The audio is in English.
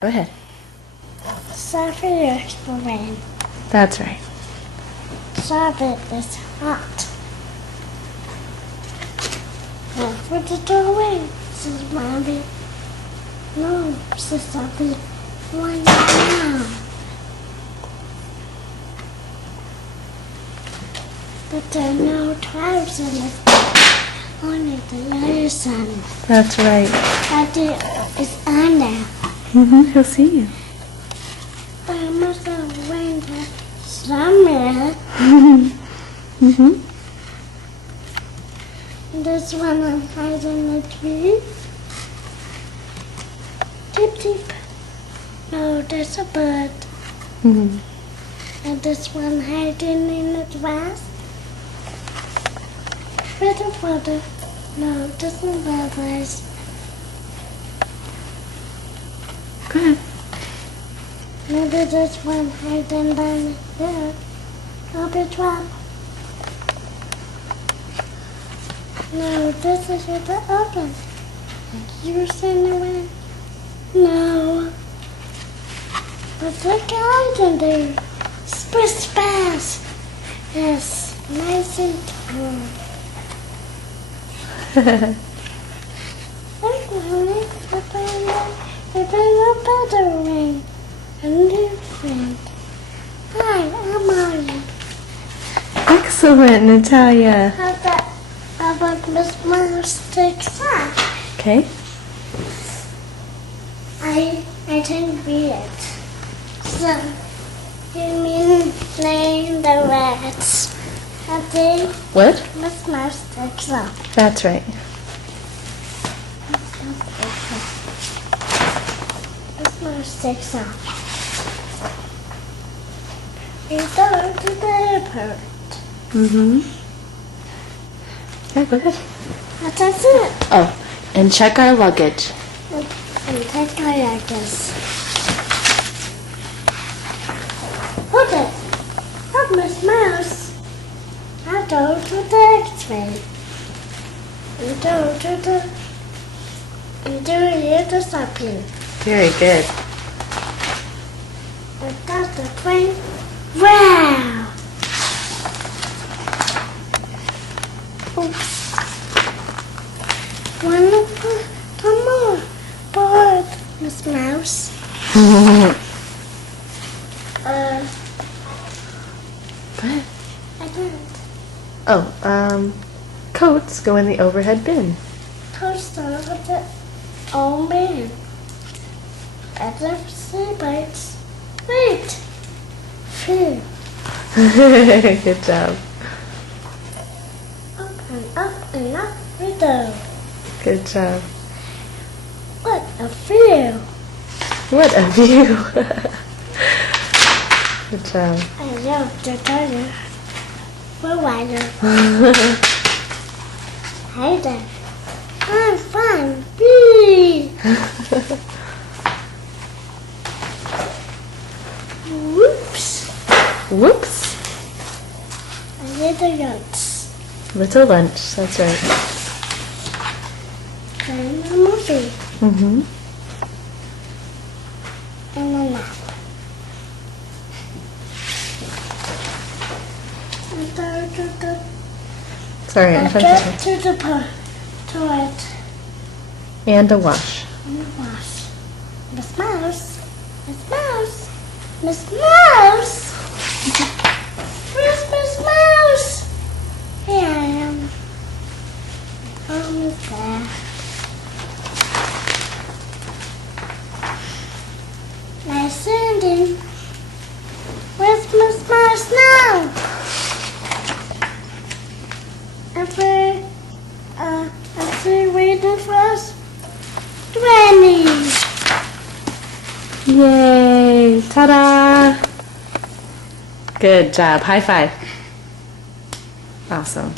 Go ahead. Saffy is the rain. That's right. Saffy is hot. That's what the doorway says, Mommy. No, says Saffy. Why now? But there are no clouds in it. Only the yellow sun. That's right. Daddy is on now. He'll see you. But I must have rained somewhere. This one I'm hiding in the tree. Tip tip. No, there's a bird. And this one hiding in the grass. Little water. No, this is birds. Go ahead. Maybe this one hiding down there. I'll be trapped. No, this is the open. Like you seen away. No. But look out in there. Space fast. Yes, nice and cool. Look, Mommy, I found a better ring. A new friend. Hi, I'm Molly. Excellent, Natalia. How about Miss Mouse takes off? Okay. I can read it. So, you mean name the rats. I think What? Miss Mouse takes off. That's right. Miss Mouse takes off. We go to the airport. Yeah, go ahead. That's it. Oh, and check our luggage. And take my leggings. Hold it. Oh, Miss Mouse. I go to the X-ray. And go to the... And do the shopping. Very good. And got the plane. Wow! Oops. One more board, Miss Mouse. Go ahead. I didn't. Oh, coats go in the overhead bin. Toast on with the old man. At the sea bites. Wait! Phew. Good job. Up and up we go. Good job. What a view! What a view. Good job. I love the color. We're wider. Hey there. I'm fun. Whee! Whoops. Whoops. A little yolks. Little lunch, that's right. And a movie. And a nap. And go to the... Sorry, I'm I trying get to... to the toilet. And a wash. And wash. Miss Mouse. Miss Mouse. Miss Mouse. Where's Miss Mouse? Here I am. Home is there. Nice ending. Where's Miss Mouse now? Is she waiting for us? 20. Yay! Ta-da! Good job. High five. Awesome.